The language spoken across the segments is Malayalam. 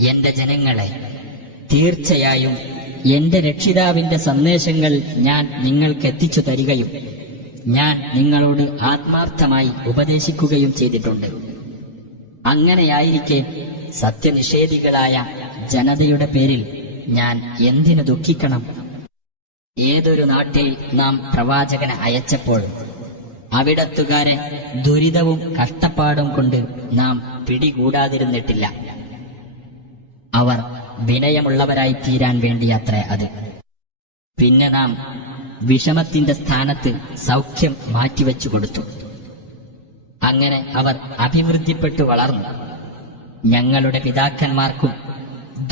എന്റെ ജനങ്ങളെ, തീർച്ചയായും എന്റെ രക്ഷിതാവിന്റെ സന്ദേശങ്ങൾ ഞാൻ നിങ്ങൾക്ക് എത്തിച്ചു തരികയും ഞാൻ നിങ്ങളോട് ആത്മാർത്ഥമായി ഉപദേശിക്കുകയും ചെയ്തിട്ടുണ്ട്. അങ്ങനെയായിരിക്കെ സത്യനിഷേധികളായ ജനതയുടെ പേരിൽ ഞാൻ എന്തിനു ദുഃഖിക്കണം? ഏതൊരു നാട്ടിൽ നാം പ്രവാചകനെ അയച്ചപ്പോൾ അവിടത്തുകാരെ ദുരിതവും കഷ്ടപ്പാടും കൊണ്ട് നാം പിടികൂടാതിരുന്നിട്ടില്ല. അവർ വിനയമുള്ളവരായി തീരാൻ വേണ്ടിയത്രേ അത്. പിന്നെ നാം വിഷമത്തിന്റെ സ്ഥാനത്ത് സൗഖ്യം മാറ്റിവെച്ചു കൊടുത്തു. അങ്ങനെ അവർ അഭിവൃദ്ധിപ്പെട്ടു വളർന്നു. ഞങ്ങളുടെ പിതാക്കന്മാർക്കും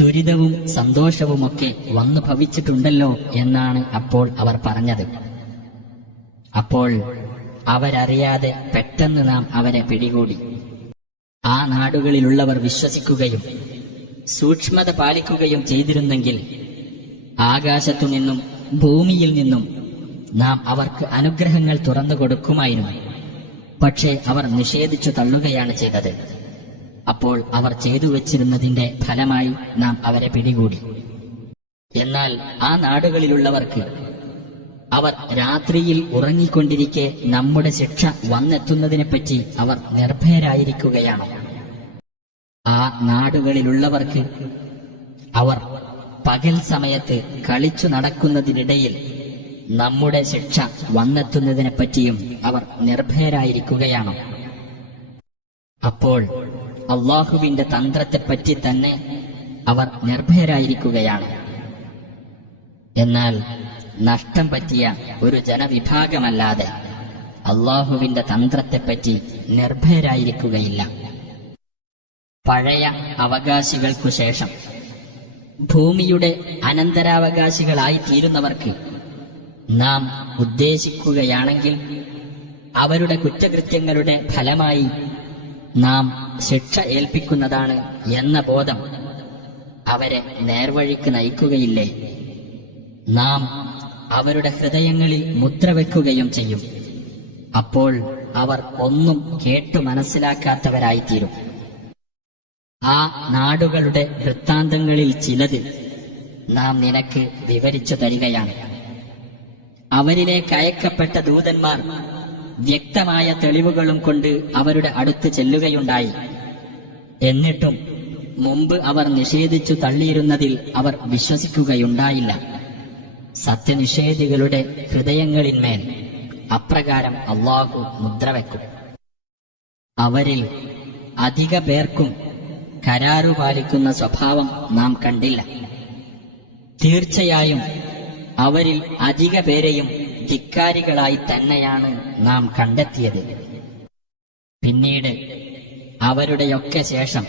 ദുരിതവും സന്തോഷവുമൊക്കെ വന്നു ഭവിച്ചിട്ടുണ്ടല്ലോ എന്നാണ് അപ്പോൾ അവർ പറഞ്ഞത്. അപ്പോൾ അവരറിയാതെ പെട്ടെന്ന് നാം അവരെ പിടികൂടി. ആ നാടുകളിലുള്ളവർ വിശ്വസിക്കുകയും സൂക്ഷ്മത പാലിക്കുകയും ചെയ്തിരുന്നെങ്കിൽ ആകാശത്തുനിന്നും ഭൂമിയിൽ നിന്നും നാം അവർക്ക് അനുഗ്രഹങ്ങൾ തുറന്നു കൊടുക്കുമായിരുന്നു. പക്ഷേ അവർ നിഷേധിച്ചു തള്ളുകയാണ് ചെയ്തത്. അപ്പോൾ അവർ ചെയ്തു വച്ചിരുന്നതിന്റെ ഫലമായി നാം അവരെ പിടികൂടി. എന്നാൽ ആ നാടുകളിലുള്ളവർക്ക് അവർ രാത്രിയിൽ ഉറങ്ങിക്കൊണ്ടിരിക്കെ നമ്മുടെ ശിക്ഷ വന്നെത്തുന്നതിനെപ്പറ്റി അവർ നിർഭയരായിരിക്കുകയാണ്. ആ നാടുകളിലുള്ളവർക്ക് അവർ പകൽ സമയത്ത് കളിച്ചു നടക്കുന്നതിനിടയിൽ നമ്മുടെ ശിക്ഷ വന്നെത്തുന്നതിനെപ്പറ്റിയും അവർ നിർഭയരായിരിക്കുകയാണ്. അപ്പോൾ അള്ളാഹുവിന്റെ തന്ത്രത്തെപ്പറ്റി തന്നെ അവർ നിർഭയരായിരിക്കുകയാണ്. എന്നാൽ നഷ്ടം പറ്റിയ ഒരു ജനവിഭാഗമല്ലാതെ അള്ളാഹുവിന്റെ തന്ത്രത്തെപ്പറ്റി നിർഭയരായിരിക്കുകയില്ല. പഴയ അവകാശികൾക്കു ശേഷം ഭൂമിയുടെ അനന്തരാവകാശികളായി തീരുന്നവർക്ക് നാം ഉദ്ദേശിക്കുകയാണെങ്കിൽ അവരുടെ കുറ്റകൃത്യങ്ങളുടെ ഫലമായി നാം ശിക്ഷ ഏൽപ്പിക്കുന്നതാണ് എന്ന ബോധം അവരെ നേർവഴിക്ക് നയിക്കുകയില്ലേ? നാം അവരുടെ ഹൃദയങ്ങളിൽ മുദ്രവെക്കുകയും ചെയ്യും. അപ്പോൾ അവർ ഒന്നും കേട്ടു മനസ്സിലാക്കാത്തവരായിത്തീരും. ആ നാടുകളുടെ വൃത്താന്തങ്ങളിൽ ചിലത് നാം നിനക്ക് വിവരിച്ചു തരികയാണ്. അവരിലേക്ക് അയക്കപ്പെട്ട ദൂതന്മാർ വ്യക്തമായ തെളിവുകളും കൊണ്ട് അവരുടെ അടുത്ത് ചെല്ലുകയുണ്ടായി. എന്നിട്ടും മുമ്പ് അവർ നിഷേധിച്ചു തള്ളിയിരുന്നതിൽ അവർ വിശ്വസിക്കുകയുണ്ടായില്ല. സത്യനിഷേധികളുടെ ഹൃദയങ്ങളിന്മേൽ അപ്രകാരം അല്ലാഹു മുദ്രവെക്കും. അവരിൽ അധിക പേർക്കും കരാറു പാലിക്കുന്ന സ്വഭാവം നാം കണ്ടില്ല. തീർച്ചയായും അവരിൽ അധിക പേരെയും ധിക്കാരികളായി തന്നെയാണ് നാം കണ്ടെത്തിയത്. പിന്നീട് അവരുടെയൊക്കെ ശേഷം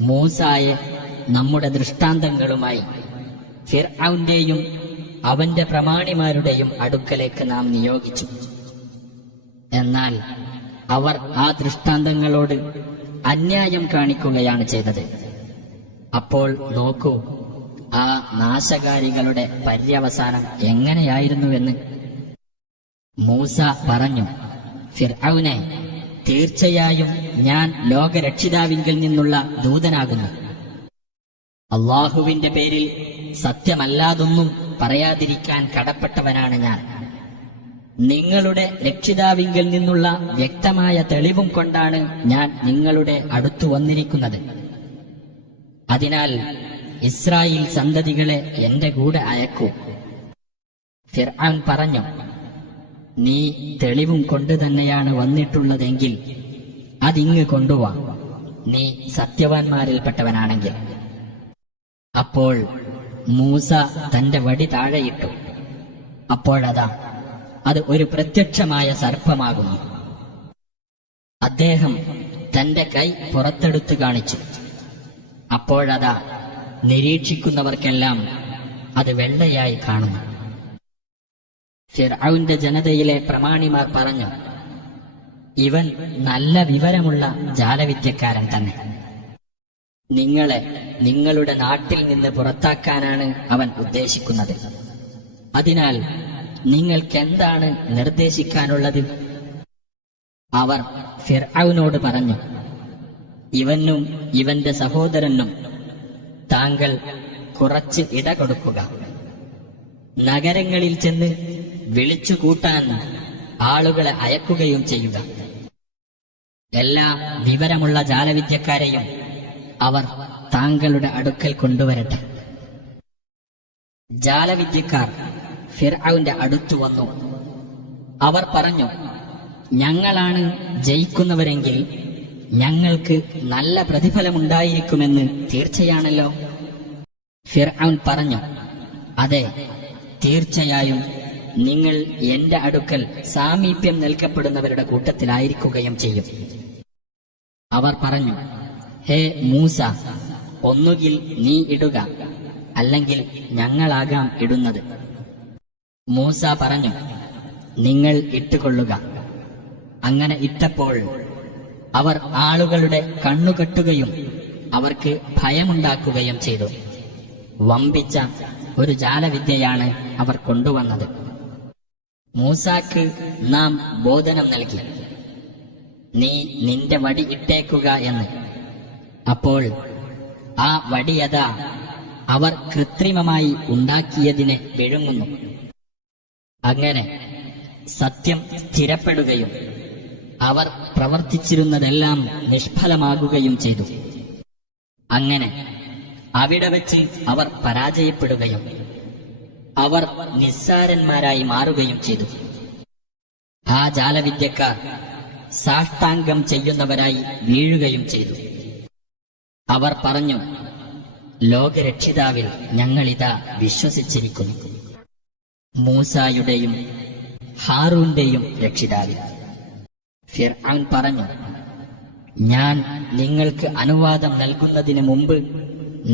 മൂസായെ നമ്മുടെ ദൃഷ്ടാന്തങ്ങളുമായി ഫിർഔന്റെയും അവന്റെ പ്രമാണിമാരുടെയും അടുക്കലേക്ക് നാം നിയോഗിച്ചു. എന്നാൽ അവർ ആ ദൃഷ്ടാന്തങ്ങളോട് അന്യായം കാണിക്കുകയാണ് ചെയ്തത്. അപ്പോൾ നോക്കൂ, ആ നാശകാരികളുടെ പര്യവസാനം എങ്ങനെയായിരുന്നുവെന്ന്. മൂസ പറഞ്ഞു, ഫിർഔനെ, തീർച്ചയായും ഞാൻ ലോകരക്ഷിതാവിങ്കിൽ നിന്നുള്ള ദൂതനാകുന്നു. അള്ളാഹുവിന്റെ പേരിൽ സത്യമല്ലാതൊന്നും പറയാതിരിക്കാൻ കടപ്പെട്ടവനാണ് ഞാൻ. നിങ്ങളുടെ രക്ഷിതാവിങ്കിൽ നിന്നുള്ള വ്യക്തമായ തെളിവും കൊണ്ടാണ് ഞാൻ നിങ്ങളുടെ അടുത്തു വന്നിരിക്കുന്നത്. അതിനാൽ ഇസ്രായേൽ സന്തതികളെ എന്റെ കൂടെ അയക്കൂ. ഫിർഔൻ പറഞ്ഞു, നീ തെളിവും കൊണ്ട് തന്നെയാണ് വന്നിട്ടുള്ളതെങ്കിൽ അതിങ്ങ് കൊണ്ടുവാ, നീ സത്യവാൻമാരിൽപ്പെട്ടവനാണെങ്കിൽ. അപ്പോൾ മൂസ തന്റെ വടി താഴെയിട്ടു. അപ്പോഴതാ അത് ഒരു പ്രത്യക്ഷമായ സർപ്പമാകുന്നു. അദ്ദേഹം തന്റെ കൈ പുറത്തെടുത്ത് കാണിച്ചു. അപ്പോഴതാ നിരീക്ഷിക്കുന്നവർക്കെല്ലാം അത് വെള്ളയായി കാണുന്നു. ഫിർഔന്റെ ജനതയിലെ പ്രമാണിമാർ പറഞ്ഞു, ഇവൻ നല്ല വിവരമുള്ള ജാലവിദ്യക്കാരൻ തന്നെ. നിങ്ങളെ നിങ്ങളുടെ നാട്ടിൽ നിന്ന് പുറത്താക്കാനാണ് അവൻ ഉദ്ദേശിക്കുന്നത്. അതിനാൽ നിങ്ങൾക്കെന്താണ് നിർദ്ദേശിക്കാനുള്ളത്? അവർ ഫിർഔനോട് പറഞ്ഞു, ഇവനും ഇവന്റെ സഹോദരനും താങ്കൾ കുറച്ച് ഇട കൊടുക്കുക. നഗരങ്ങളിൽ ചെന്ന് വിളിച്ചുകൂട്ടാൻ ആളുകളെ അയക്കുകയും ചെയ്യുക. എല്ലാ വിവരമുള്ള ജാലവിദ്യക്കാരെയും അവർ താങ്കളുടെ അടുക്കൽ കൊണ്ടുവരട്ടെ. ജാലവിദ്യക്കാർ ഫിർഔന്റെ അടുത്തു വന്നു. അവർ പറഞ്ഞു, ഞങ്ങളാണ് ജയിക്കുന്നവരെങ്കിൽ ഞങ്ങൾക്ക് നല്ല പ്രതിഫലമുണ്ടായിരിക്കുമെന്ന് തീർച്ചയാണല്ലോ. ഫിർഔൻ പറഞ്ഞു, അതെ, തീർച്ചയായും നിങ്ങൾ എന്റെ അടുക്കൽ സാമീപ്യം നൽകപ്പെടുന്നവരുടെ കൂട്ടത്തിലായിരിക്കുകയും ചെയ്യും. അവർ പറഞ്ഞു, ഹേ മൂസ, ഒന്നുകിൽ നീ ഇടുക, അല്ലെങ്കിൽ ഞങ്ങളാകാം ഇടുന്നത്. മൂസ പറഞ്ഞു, നിങ്ങൾ ഇട്ടുകൊള്ളുക. അങ്ങനെ ഇട്ടപ്പോൾ അവർ ആളുകളുടെ കണ്ണുകെട്ടുകയും അവർക്ക് ഭയമുണ്ടാക്കുകയും ചെയ്തു. വമ്പിച്ച ഒരു ജാലവിദ്യയാണ് അവർ കൊണ്ടുവന്നത്. മൂസാക്ക് നാം ബോധനം നൽകി, നീ നിന്റെ വടി ഇട്ടേക്കുക എന്ന്. അപ്പോൾ ആ വടിയതാ അവർ കൃത്രിമമായി ഉണ്ടാക്കിയതിനെ വിഴുങ്ങുന്നു. അങ്ങനെ സത്യം സ്ഥിരപ്പെടുകയും അവർ പ്രവർത്തിച്ചിരുന്നതെല്ലാം നിഷ്ഫലമാകുകയും ചെയ്തു. അങ്ങനെ അവിടെ വെച്ച് അവർ പരാജയപ്പെടുകയും അവർ നിസ്സാരന്മാരായി മാറുകയും ചെയ്തു. ആ ജാലവിദ്യക്കാർ സാഷ്ടാംഗം ചെയ്യുന്നവരായി വീഴുകയും ചെയ്തു. അവർ പറഞ്ഞു, ലോകരക്ഷിതാവിൽ ഞങ്ങളിതാ വിശ്വസിച്ചിരിക്കുന്നു, മൂസായുടെയും ഹാറൂന്റെയും രക്ഷിതാവിൽ. ഫിർഔൻ പറഞ്ഞു, ഞാൻ നിങ്ങൾക്ക് അനുവാദം നൽകുന്നതിന് മുമ്പ്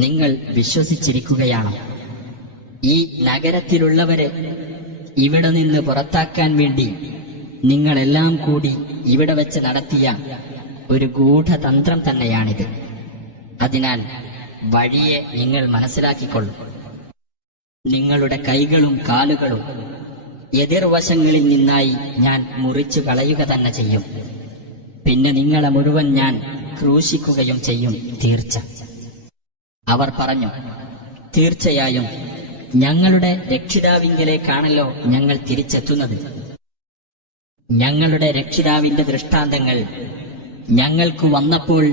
നിങ്ങൾ വിശ്വസിച്ചിരിക്കുകയാണോ? ഈ നഗരത്തിലുള്ളവരെ ഇവിടെ നിന്ന് പുറത്താക്കാൻ വേണ്ടി നിങ്ങളെല്ലാം കൂടി ഇവിടെ വെച്ച് നടത്തിയ ഒരു ഗൂഢതന്ത്രം തന്നെയാണിത്. അതിനാൽ വഴിയെ നിങ്ങൾ മനസ്സിലാക്കിക്കൊള്ളൂ. നിങ്ങളുടെ കൈകളും കാലുകളും എതിർവശങ്ങളിൽ നിന്നായി ഞാൻ മുറിച്ചു കളയുക തന്നെ ചെയ്യും. പിന്നെ നിങ്ങളെ മുഴുവൻ ഞാൻ ക്രൂശിക്കുകയും ചെയ്യും, തീർച്ച. അവർ പറഞ്ഞു, തീർച്ചയായും ഞങ്ങളുടെ രക്ഷിതാവിങ്കലേക്കാണല്ലോ ഞങ്ങൾ തിരിച്ചെത്തുന്നത്. ഞങ്ങളുടെ രക്ഷിതാവിന്റെ ദൃഷ്ടാന്തങ്ങൾ ഞങ്ങൾക്ക് വന്നപ്പോൾ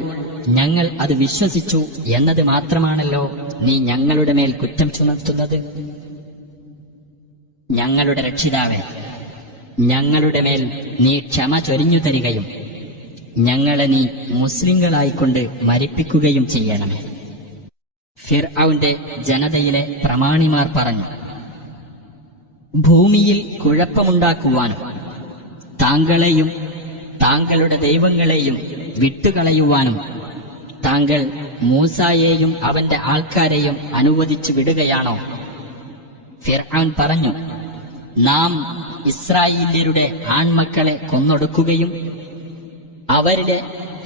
ഞങ്ങൾ അത് വിശ്വസിച്ചു എന്നത് മാത്രമാണല്ലോ നീ ഞങ്ങളുടെ മേൽ കുറ്റം ചുമത്തുന്നത്. ഞങ്ങളുടെ രക്ഷിതാവേ, ഞങ്ങളുടെ മേൽ നീ ക്ഷമ ചൊരിഞ്ഞു തരികയും ഞങ്ങളെ നീ മുസ്ലിങ്ങളായിക്കൊണ്ട് മരിപ്പിക്കുകയും ചെയ്യണമേ. ഫിർഔന്റെ ജനതയിലെ പ്രമാണിമാർ പറഞ്ഞു, ഭൂമിയിൽ കുഴപ്പമുണ്ടാക്കുവാനും താങ്കളെയും താങ്കളുടെ ദൈവങ്ങളെയും വിട്ടുകളയുവാനും താങ്കൾ മൂസായെയും അവന്റെ ആൾക്കാരെയും അനുവദിച്ചു വിടുകയാണോ? ഫിർഔൻ പറഞ്ഞു, നാം ഇസ്രായേല്യരുടെ ആൺമക്കളെ കൊന്നൊടുക്കുകയും അവരിലെ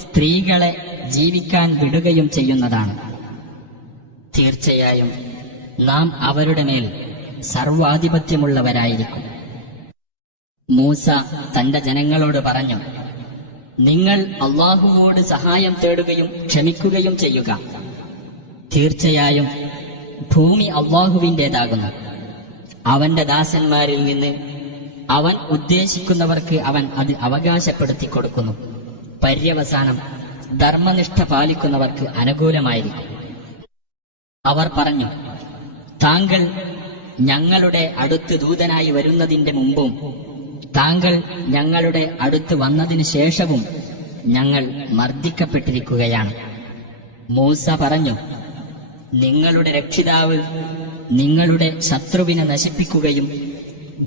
സ്ത്രീകളെ ജീവിക്കാൻ വിടുകയും ചെയ്യുന്നതാണ്. തീർച്ചയായും നാം അവരുടെ മേൽ സർവാധിപത്യമുള്ളവരായിരിക്കും. മൂസ തന്റെ ജനങ്ങളോട് പറഞ്ഞു, നിങ്ങൾ അല്ലാഹുവോട് സഹായം തേടുകയും ക്ഷമിക്കുകയും ചെയ്യുക. തീർച്ചയായും ഭൂമി അല്ലാഹുവിൻ്റെതാകുന്നു. അവന്റെ ദാസന്മാരിൽ നിന്ന് അവൻ ഉദ്ദേശിക്കുന്നവർക്ക് അവൻ അത് അവകാശപ്പെടുത്തി കൊടുക്കുന്നു. പര്യവസാനം ധർമ്മനിഷ്ഠ പാലിക്കുന്നവർക്ക് അനുകൂലമായിരിക്കും. അവർ പറഞ്ഞു, താങ്കൾ ഞങ്ങളുടെ അടുത്ത് ദൂതനായി വരുന്നതിന്റെ മുമ്പും താങ്കൾ ഞങ്ങളുടെ അടുത്ത് വന്നതിന് ശേഷവും ഞങ്ങൾ മർദ്ദിക്കപ്പെട്ടിരിക്കുകയാണ്. മൂസ പറഞ്ഞു, നിങ്ങളുടെ രക്ഷിതാവ് നിങ്ങളുടെ ശത്രുവിനെ നശിപ്പിക്കുകയും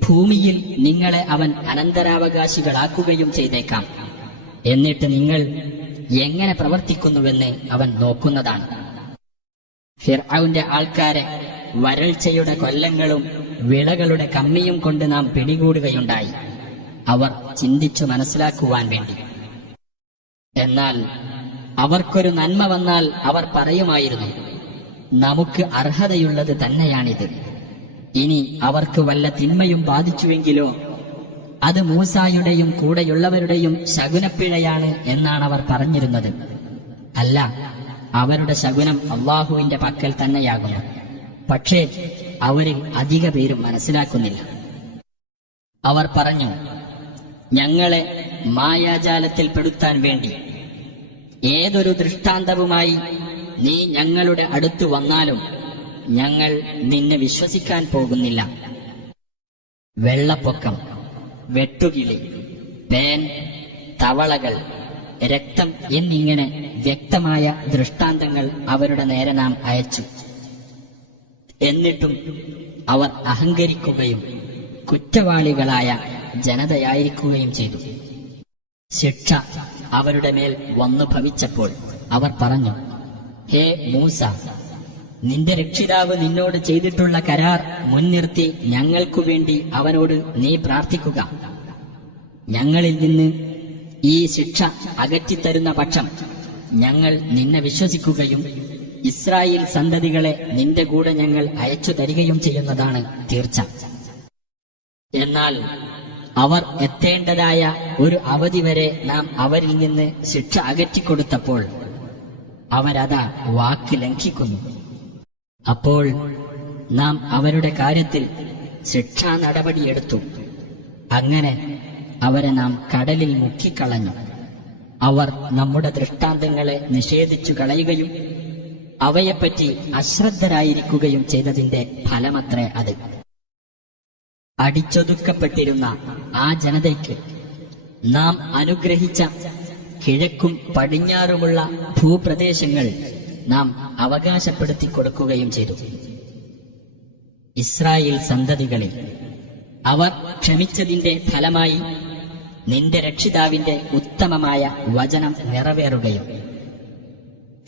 ഭൂമിയിൽ നിങ്ങളെ അവൻ അനന്തരാവകാശികളാക്കുകയും ചെയ്തേക്കാം. എന്നിട്ട് നിങ്ങൾ എങ്ങനെ പ്രവർത്തിക്കുന്നുവെന്ന് അവൻ നോക്കുന്നതാണ്. ഫിർഔന്റെ ആൾക്കാരെ വരൾച്ചയുടെ കൊല്ലങ്ങളും വിളകളുടെ കമ്മിയും കൊണ്ട് നാം പിടികൂടുകയുണ്ടായി, അവർ ചിന്തിച്ചു മനസ്സിലാക്കുവാൻ വേണ്ടി. എന്നാൽ അവർക്കൊരു നന്മ വന്നാൽ അവർ പറയുമായിരുന്നു, നമുക്ക് അർഹതയുള്ളത് തന്നെയാണിത്. ഇനി അവർക്ക് വല്ല തിന്മയും ബാധിച്ചുവെങ്കിലോ അത് മൂസായുടെയും കൂടെയുള്ളവരുടെയും ശകുനപ്പിഴയാണ് എന്നാണ് അവർ പറഞ്ഞിരുന്നത്. അല്ല, അവരുടെ ശകുനം അള്ളാഹുവിന്റെ പക്കൽ തന്നെയാകുന്നു. പക്ഷേ അവരിൽ അധിക പേരും മനസ്സിലാക്കുന്നില്ല. അവർ പറഞ്ഞു, ഞങ്ങളെ മായാജാലത്തിൽപ്പെടുത്താൻ വേണ്ടി ഏതൊരു ദൃഷ്ടാന്തവുമായി നീ ഞങ്ങളുടെ അടുത്തു വന്നാലും ഞങ്ങൾ നിന്നെ വിശ്വസിക്കാൻ പോകുന്നില്ല. വെള്ളപ്പൊക്കം, വെട്ടുകിളി, പേൻ, തവളകൾ, രക്തം എന്നിങ്ങനെ വ്യക്തമായ ദൃഷ്ടാന്തങ്ങൾ അവരുടെ നേരെ നാം അയച്ചു. എന്നിട്ടും അവർ അഹങ്കരിക്കുകയും കുറ്റവാളികളായ ജനതയായിരിക്കുകയും ചെയ്തു. ശിക്ഷ അവരുടെ മേൽ വന്നു ഭവിച്ചപ്പോൾ അവർ പറഞ്ഞു, ഹേ മൂസ, നിന്റെ രക്ഷിതാവ് നിന്നോട് ചെയ്തിട്ടുള്ള കരാർ മുൻനിർത്തി ഞങ്ങൾക്കു വേണ്ടി അവനോട് നീ പ്രാർത്ഥിക്കുക. ഞങ്ങളിൽ നിന്ന് ഈ ശിക്ഷ അകറ്റിത്തരുന്ന പക്ഷം ഞങ്ങൾ നിന്നെ വിശ്വസിക്കുകയും ഇസ്രായേൽ സന്തതികളെ നിന്റെ കൂടെ ഞങ്ങൾ അയച്ചു തരികയും ചെയ്യുന്നതാണ് തീർച്ച. എന്നാൽ അവർ എത്തേണ്ടതായ ഒരു അവധി വരെ നാം അവരിൽ നിന്ന് ശിക്ഷ അകറ്റിക്കൊടുത്തപ്പോൾ അവരതാ വാക്ക് ലംഘിക്കുന്നു. അപ്പോൾ നാം അവരുടെ കാര്യത്തിൽ ശിക്ഷാ നടപടിയെടുത്തു. അങ്ങനെ അവരെ നാം കടലിൽ മുക്കിക്കളഞ്ഞു. അവർ നമ്മുടെ ദൃഷ്ടാന്തങ്ങളെ നിഷേധിച്ചു കളയുകയും അവയെപ്പറ്റി അശ്രദ്ധരായിരിക്കുകയും ചെയ്തതിന്റെ ഫലമത്രേ അത്. അടിച്ചൊതുക്കപ്പെട്ടിരുന്ന ആ ജനതയ്ക്ക് നാം അനുഗ്രഹിച്ച കിഴക്കും പടിഞ്ഞാറുമുള്ള ഭൂപ്രദേശങ്ങൾ നാം അവകാശപ്പെടുത്തി കൊടുക്കുകയും ചെയ്തു. ഇസ്രായേൽ സന്തതികളിൽ അവർ ക്ഷമിച്ചതിന്റെ ഫലമായി നിന്റെ രക്ഷിതാവിന്റെ ഉത്തമമായ വചനം നിറവേറുകയും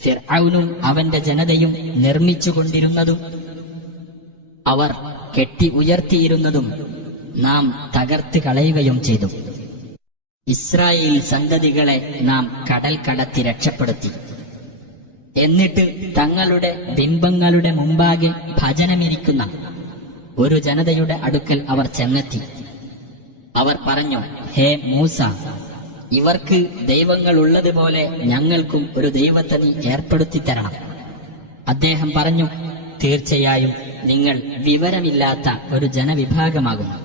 ഫിർഔനും അവന്റെ ജനതയും നിർമ്മിച്ചുകൊണ്ടിരുന്നതും അവർ കെട്ടി ഉയർത്തിയിരുന്നതും നാം തകർത്ത് കളയുകയും ചെയ്തു. ഇസ്രായേൽ സന്തതികളെ നാം കടൽ കടത്തി രക്ഷപ്പെടുത്തി. എന്നിട്ട് തങ്ങളുടെ ബിംബങ്ങളുടെ മുമ്പാകെ ഭജനമിരിക്കുന്ന ഒരു ജനതയുടെ അടുക്കൽ അവർ ചെന്നെത്തി. അവർ പറഞ്ഞു, ഹേ മൂസ, ഇവർക്ക് ദൈവങ്ങൾ ഉള്ളതുപോലെ ഞങ്ങൾക്കും ഒരു ദൈവത്തെ നീ ഏർപ്പെടുത്തി തരണം. അദ്ദേഹം പറഞ്ഞു, തീർച്ചയായും നിങ്ങൾ വിവരമില്ലാത്ത ഒരു ജനവിഭാഗമാകുന്നു.